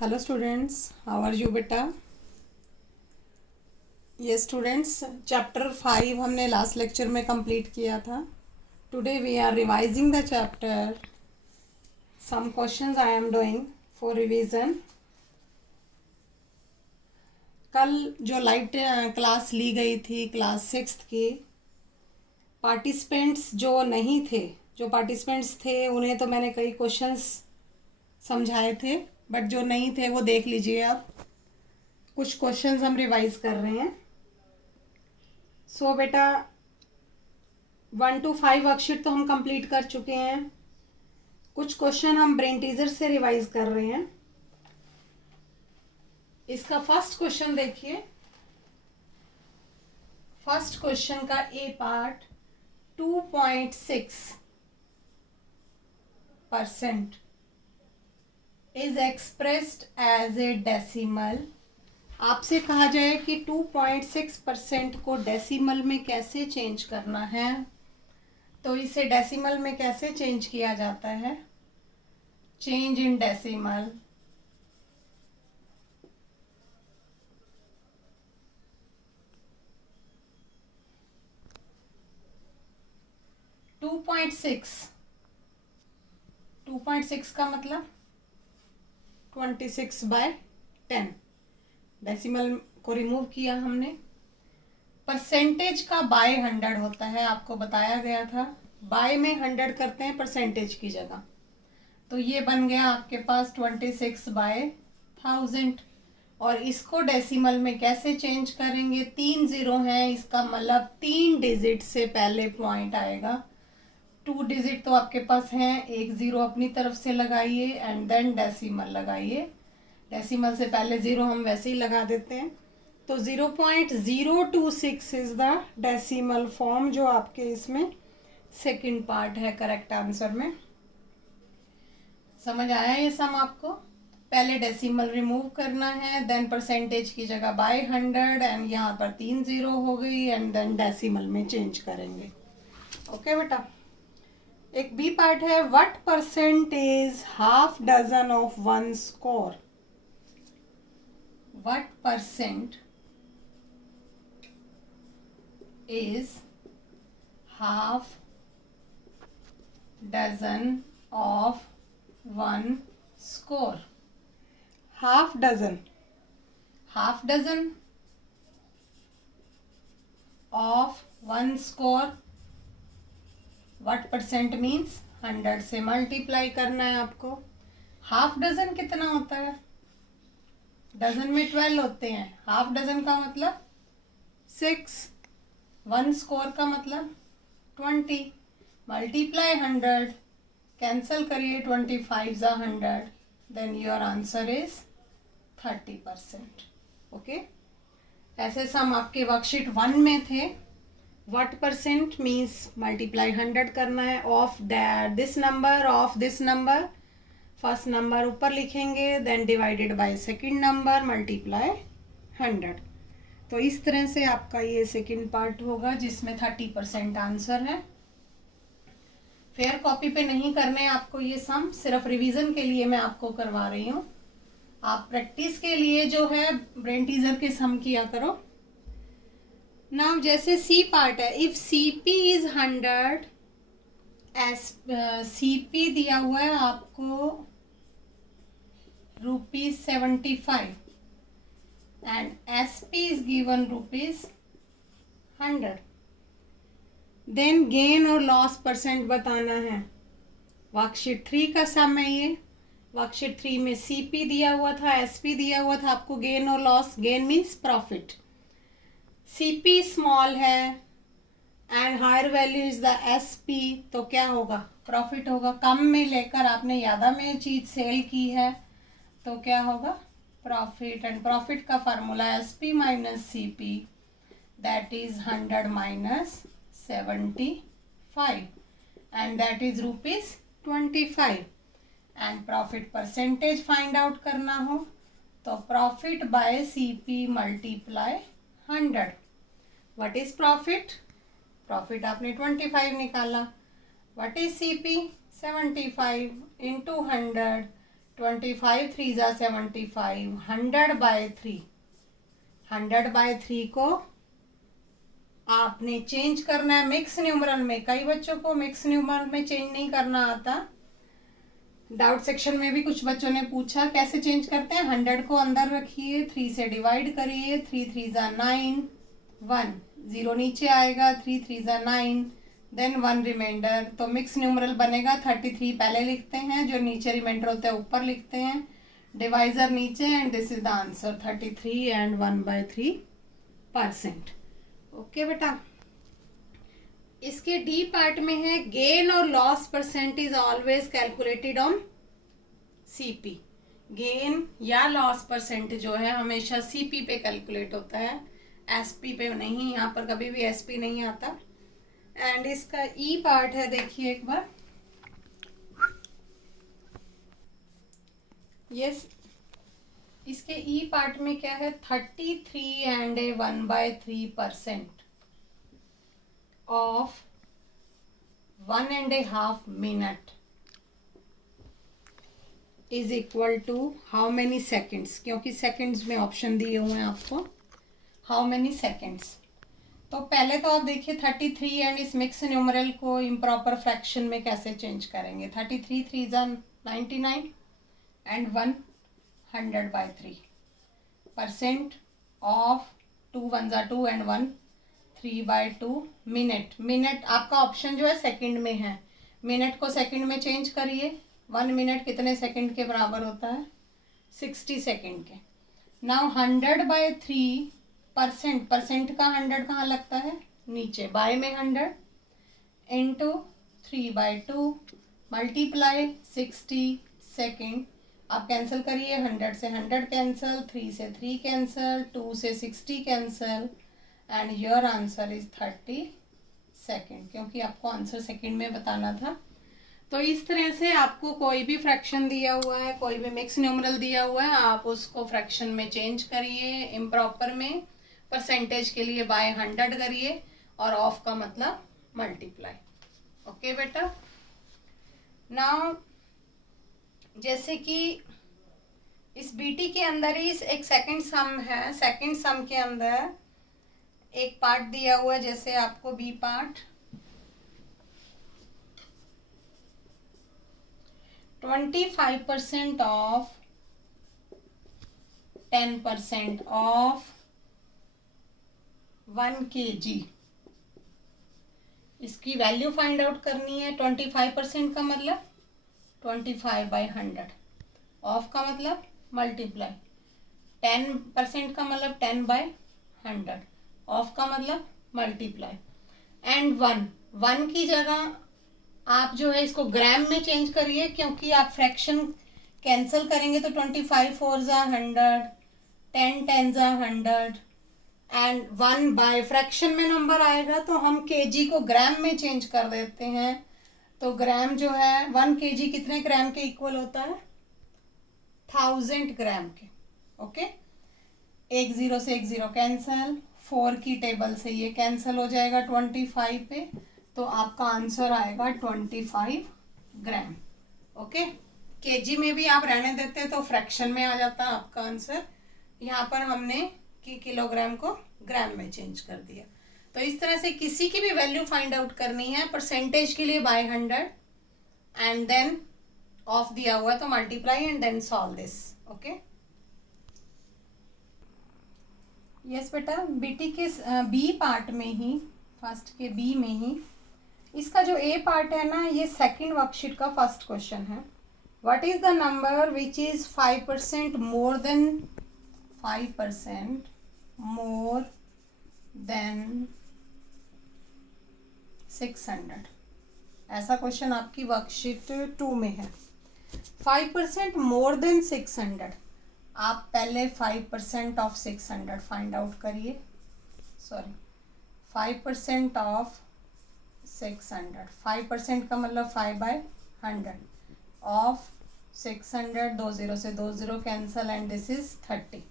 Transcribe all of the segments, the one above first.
Hello students, how are you बेटा? ये students chapter 5 हमने लास्ट लेक्चर में कंप्लीट किया था. Today we are revising the chapter. Some questions I am doing for revision. कल जो लाइव क्लास ली गई थी क्लास 6 की, पार्टिसिपेंट्स जो नहीं थे, जो पार्टिसिपेंट्स थे उन्हें तो मैंने कई क्वेश्चंस समझाए थे, बट जो नहीं थे वो देख लीजिए. अब कुछ क्वेश्चंस हम रिवाइज कर रहे हैं. सो बेटा 1 to 5 वर्कशीट तो हम कंप्लीट कर चुके हैं. कुछ क्वेश्चन हम ब्रेन टीजर से रिवाइज कर रहे हैं. इसका फर्स्ट क्वेश्चन देखिए. फर्स्ट क्वेश्चन का A part 2.6% is expressed as a decimal. आपसे कहा जाए कि 2.6% को डेसिमल में कैसे चेंज करना है, तो इसे डेसिमल में कैसे चेंज किया जाता है. Change in decimal. Two point six का मतलब 26/10. डेसिमल को रिमूव किया हमने. परसेंटेज का बाय 100 होता है, आपको बताया गया था. बाय में 100 करते हैं परसेंटेज की जगह, तो ये बन गया आपके पास 26/1000. और इसको डेसिमल में कैसे चेंज करेंगे? 3 जीरो हैं, इसका मतलब 3 डिजिट से पहले पॉइंट आएगा. 2 डिजिट तो आपके पास हैं, 1 जीरो अपनी तरफ से लगाइए एंड देन डेसिमल लगाइए. डेसिमल से पहले जीरो हम वैसे ही लगा देते हैं. तो 0.026 इज द डेसिमल फॉर्म, जो आपके इसमें सेकंड पार्ट है करेक्ट आंसर में. समझ आया ये सम आपको? पहले डेसिमल रिमूव करना है, देन परसेंटेज की जगह बाय 100 एंड यहाँ पर 3 जीरो हो गई एंड देन डेसिमल में चेंज करेंगे. ओके बेटा. एक बी पार्ट है. What percent is half dozen of one score. What percent is half dozen of one score? Half dozen. Half dozen of one score. What percent means 100 से multiply करना है आपको. Half dozen कितना होता है? Dozen में 12 होते हैं. हाफ डजन का मतलब 6. वन स्कोर का मतलब 20. मल्टीप्लाई 100, कैंसल करिए 25 जा 100, then your answer is 30%. Okay. ऐसे सम आपके वर्कशीट 1 में थे. व्हाट परसेंट मीन्स मल्टीप्लाई 100 करना है of this number, of this number. First number ऊपर लिखेंगे, then divided by second number, multiply 100. तो इस तरह से आपका ये सेकंड पार्ट होगा जिसमें 30% आंसर है. फेयर कॉपी पे नहीं करने आपको ये सम, सिर्फ रिवीजन के लिए मैं आपको करवा रही हूँ. आप प्रैक्टिस के लिए जो है ब्रेन टीजर के सम किया करो. नाउ जैसे सी पार्ट है. इफ सीपी इज 100, सीपी दिया हुआ है आपको ₹75 and SP is given ₹100. Then gain और लॉस परसेंट बताना है. वर्कशीट 3 का सम है ये. वर्कशीट 3 में CP दिया हुआ था, SP दिया हुआ था. आपको गेन और loss, gain means profit. CP small है and higher value is the SP, तो क्या होगा? प्रॉफिट होगा. कम में लेकर आपने ज़्यादा में चीज सेल की है, तो क्या होगा? प्रॉफिट. एंड प्रॉफिट का formula SP minus CP, that is 100 minus 75 and that is ₹25. And profit percentage find out करना हो तो profit by CP multiply 100. What is profit? Profit आपने 25 निकाला. What is CP? 75 इंटू 100. 25 3 जा 75, 100/3, 100/3 को आपने चेंज करना है मिक्स न्यूमरल में। कई बच्चों को मिक्स न्यूमरल में चेंज नहीं करना आता। डाउट सेक्शन में भी कुछ बच्चों ने पूछा कैसे चेंज करते हैं। 100 को अंदर रखिए, 3 से डिवाइड करिए, 3 3 जा 9, 1 0 नीचे आएगा, 3 3 जा 9, देन 1 रिमाइंडर। तो मिक्स न्यूमरल बनेगा 33 पहले लिखते हैं, जो नीचे रिमाइंडर होता है ऊपर लिखते हैं, डिवाइजर नीचे, and this is the answer 33 and 1/3%। Okay बेटा, इसके डी पार्ट में है गेन और loss percent is always calculated on CP. Gain या लॉस परसेंट जो है हमेशा सीपी पे कैलकुलेट होता है, एसपी पे नहीं। यहाँ पर कभी भी एसपी नहीं आता। एंड इसका ई पार्ट है, देखिए एक बार। यस, इसके ई पार्ट में क्या है, 33 and 1/3% of 1.5 minute is equal to how many seconds, क्योंकि सेकेंड्स में ऑप्शन दिए हुए हैं आपको, हाउ मेनी सेकेंड्स। तो पहले तो आप देखिए 33 एंड इस मिक्स न्यूमरल को इम्प्रॉपर फ्रैक्शन में कैसे चेंज करेंगे। 33 3 जा 99 एंड 1 100/3% ऑफ 2 1 जा 2 एंड 1 3/2 मिनट। मिनट आपका ऑप्शन जो है सेकंड में है, मिनट को सेकंड में चेंज करिए। 1 मिनट कितने सेकंड के बराबर होता है, 60 सेकंड के। नाउ 100/3%, परसेंट का 100 कहाँ लगता है, नीचे, बाय में 100 इंटू 3/2 मल्टीप्लाई 60 सेकेंड। आप कैंसिल करिए, 100 से 100 कैंसिल, 3 से 3 कैंसिल, 2 से 60 cancel, and your answer is 30 second, क्योंकि आपको आंसर सेकेंड में बताना था। तो इस तरह से आपको कोई भी फ्रैक्शन दिया हुआ है, कोई भी मिक्स न्यूमरल दिया हुआ है, आप उसको फ्रैक्शन में चेंज करिए, इम्प्रॉपर में परसेंटेज के लिए बाय 100 करिए, और ऑफ का मतलब मल्टीप्लाई। ओके बेटा, नाउ जैसे कि इस बीटी के अंदर ही एक सेकंड सम है, सेकंड सम के अंदर एक पार्ट दिया हुआ है, जैसे आपको B part 25% of 10% of 1 kg, इसकी वैल्यू फाइंड आउट करनी है। 25% का मतलब 25/100, ऑफ का मतलब मल्टीप्लाई, 10% का मतलब 10/100, ऑफ का मतलब मल्टीप्लाई, एंड 1 की जगह आप जो है इसको ग्राम में चेंज करिए, क्योंकि आप फ्रैक्शन कैंसिल करेंगे तो 25 4 जा 100, 10 10 जा 100, एंड 1 बाय फ्रैक्शन में नंबर आएगा तो हम केजी को ग्राम में चेंज कर देते हैं। तो ग्राम जो है 1 kg कितने ग्राम के इक्वल होता है, 1000 ग्राम के। ओके, 1 0 से 1 0 कैंसल, 4 की टेबल से ये कैंसिल हो जाएगा 25 पे, तो आपका आंसर आएगा 25 ग्राम। ओके, केजी में भी आप रहने देते तो फ्रैक्शन में आ जाता आपका आंसर। यहाँ पर हमने किलोग्राम को ग्राम में चेंज कर दिया। तो इस तरह से किसी की भी वैल्यू फाइंड आउट करनी है, परसेंटेज के लिए बाय 100 एंड देन ऑफ दिया हुआ है तो multiply and then solve this. Okay, yes बेटा, बीटी के बी पार्ट में ही, फर्स्ट के बी में ही, इसका जो ए पार्ट है ना, ये सेकंड वर्कशीट का फर्स्ट क्वेश्चन है। What is the number which is 5% more than 5% more than 600? ऐसा क्वेश्चन आपकी वर्कशीट 2 में है। 5% मोर देन 600, आप पहले 5% ऑफ 600 फाइंड आउट करिए। सॉरी, 5% ऑफ 600, 5% का मतलब 5/100 ऑफ 600, 2 0 से 2 0 कैंसल, एंड दिस इज 30।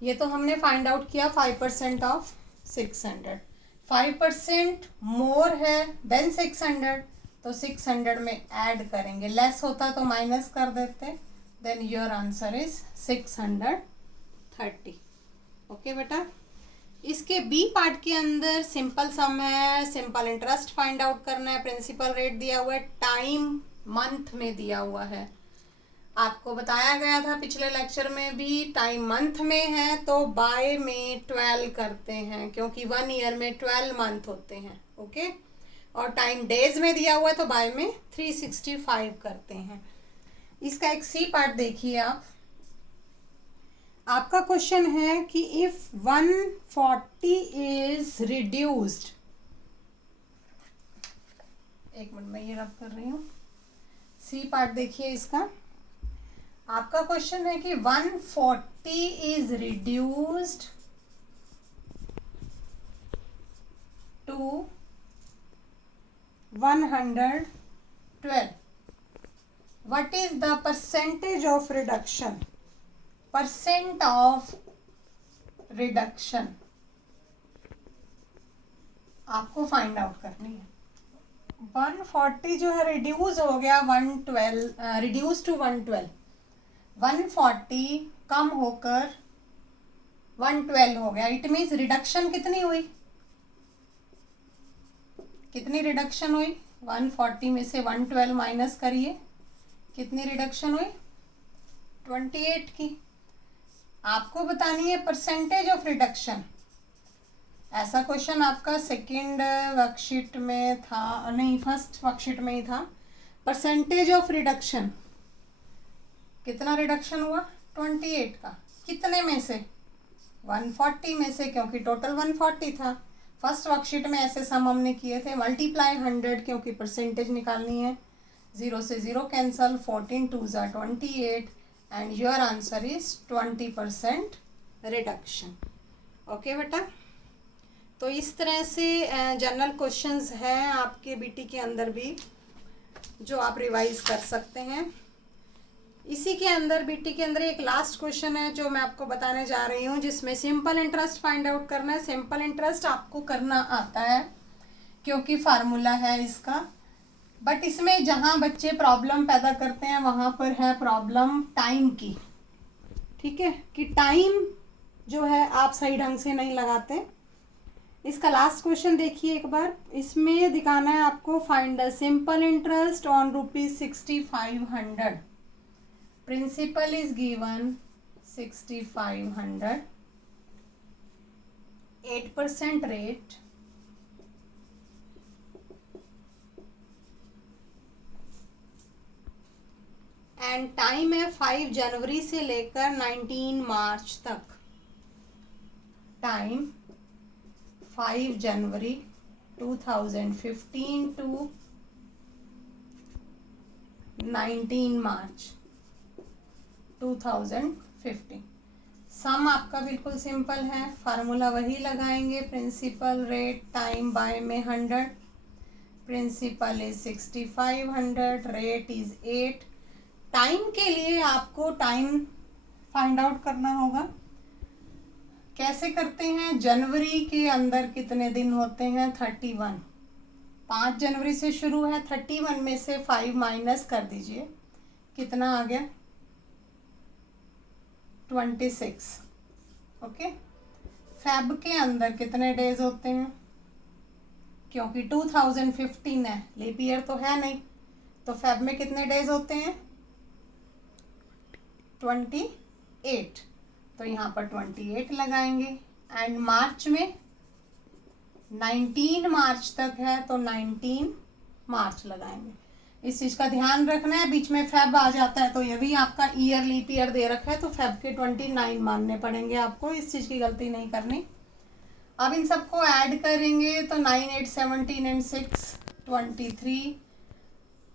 ये तो हमने फाइंड आउट किया 5% ऑफ 600। 5% मोर है देन 600, तो 600 में ऐड करेंगे, लेस होता तो माइनस कर देते, then your answer is 630। Okay बेटा, इसके बी पार्ट के अंदर सिंपल सम है, सिंपल इंटरेस्ट फाइंड आउट करना है, प्रिंसिपल रेट दिया हुआ है, टाइम मंथ में दिया हुआ है। आपको बताया गया था पिछले लेक्चर में भी, टाइम मंथ में है तो बाय में 12 करते हैं, क्योंकि 1 ईयर में 12 मंथ होते हैं। ओके, और टाइम डेज में दिया हुआ है तो बाय में 365 करते हैं। इसका एक सी पार्ट देखिए आप। आपका क्वेश्चन है कि इफ 140 इज रिड्यूस्ड, एक मिनट मैं ये रब कर रही हूँ। सी पार्ट देखिए इसका। आपका क्वेश्चन है कि 140 is reduced to 112, what is the percentage of reduction? Percent of reduction आपको फाइंड आउट करनी है। 140 जो है रिड्यूस हो गया 112, रिड्यूस टू 112, 140 कम होकर 112 हो गया। इट मीन्स रिडक्शन कितनी हुई, कितनी रिडक्शन हुई? 140 में से 112 माइनस करिए, कितनी रिडक्शन हुई? 28 की। आपको बतानी है परसेंटेज ऑफ रिडक्शन। ऐसा क्वेश्चन आपका सेकंड वर्कशीट में था, नहीं फर्स्ट वर्कशीट में ही था। परसेंटेज ऑफ रिडक्शन, कितना रिडक्शन हुआ? 28 का। कितने में से? 140 में से, क्योंकि टोटल 140 था। फर्स्ट वर्कशीट में ऐसे सम हमने किए थे। मल्टीप्लाई 100, क्योंकि परसेंटेज निकालनी है। 0 से 0 कैंसल, 14 2 ज़ा 28 and your answer is 20% reduction. Okay बेटा, तो इस तरह से जनरल क्वेश्चंस हैं आपके बीटी के अंदर भी, जो आप रिवाइज कर सकते हैं। इसी के अंदर बीटी के अंदर एक लास्ट क्वेश्चन है जो मैं आपको बताने जा रही हूँ, जिसमें सिंपल इंटरेस्ट फाइंड आउट करना है। सिंपल इंटरेस्ट आपको करना आता है क्योंकि फार्मूला है इसका, बट इसमें जहाँ बच्चे प्रॉब्लम पैदा करते हैं वहाँ पर है प्रॉब्लम टाइम की। ठीक है, कि टाइम जो है आप सही ढंग से नहीं लगाते। इसका लास्ट क्वेश्चन देखिए एक बार। इसमें दिखाना है आपको find the simple interest on ₹6500। Principal is given 6500, 8% rate, and time है 5 जनवरी से लेकर 19 मार्च तक। टाइम 5 जनवरी 2015 टू 19 मार्च 2015। सम आपका बिल्कुल सिंपल है, फार्मूला वही लगाएंगे। प्रिंसिपल रेट टाइम बाय में 100, principal is 6500, rate is 8। Time के लिए आपको टाइम फाइंड आउट करना होगा। कैसे करते हैं? जनवरी के अंदर कितने दिन होते हैं? 31। 5 जनवरी से शुरू है, 31 में से 5 माइनस कर दीजिए, कितना आ गया? 26। ओके, फेब के अंदर कितने डेज होते हैं? क्योंकि 2015 है, लीप ईयर तो है नहीं, तो फेब में कितने डेज होते हैं? 28, तो यहाँ पर 28 लगाएंगे। एंड मार्च में 19 मार्च तक है तो 19 मार्च लगाएंगे। इस चीज़ का ध्यान रखना है, बीच में फेब आ जाता है तो ये भी आपका ईयर लीप ईयर दे रखा है तो फेब के 29 मानने पड़ेंगे आपको, इस चीज़ की गलती नहीं करनी। अब इन सबको ऐड करेंगे तो 9 8 17 एंड 6 23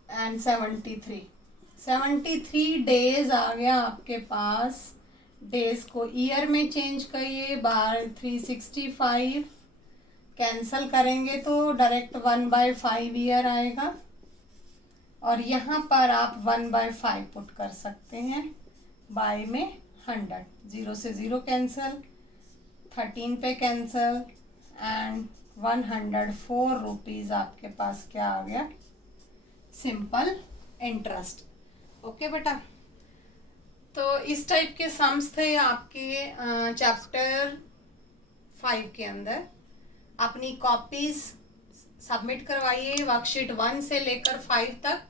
एंड 73 डेज आ गया आपके पास। डेज को ईयर में चेंज करिए, बार 365 कैंसल करेंगे तो डायरेक्ट 1/5 ईयर आएगा, और यहाँ पर आप 1/5 पुट कर सकते हैं। बाय में 100, 0 से 0 कैंसल, 13 पे कैंसल, एंड 104 रुपीज़ आपके पास क्या आ गया? Simple interest. ओके बेटा, तो इस टाइप के सम्स थे आपके चैप्टर 5 के अंदर। अपनी कॉपीज सबमिट करवाइए वर्कशीट 1 से लेकर 5 तक,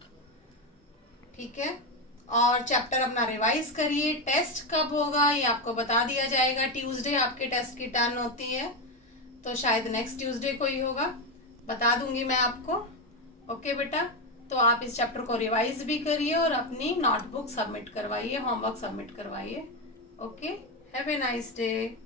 ठीक है। और चैप्टर अपना रिवाइज करिए। टेस्ट कब होगा ये आपको बता दिया जाएगा। ट्यूसडे आपके टेस्ट की टर्न होती है, तो शायद नेक्स्ट ट्यूसडे को ही होगा, बता दूंगी मैं आपको। ओके बेटा, तो आप इस चैप्टर को रिवाइज भी करिए और अपनी नोटबुक सबमिट करवाइए, होमवर्क सबमिट करवाइए। Okay, have a nice day.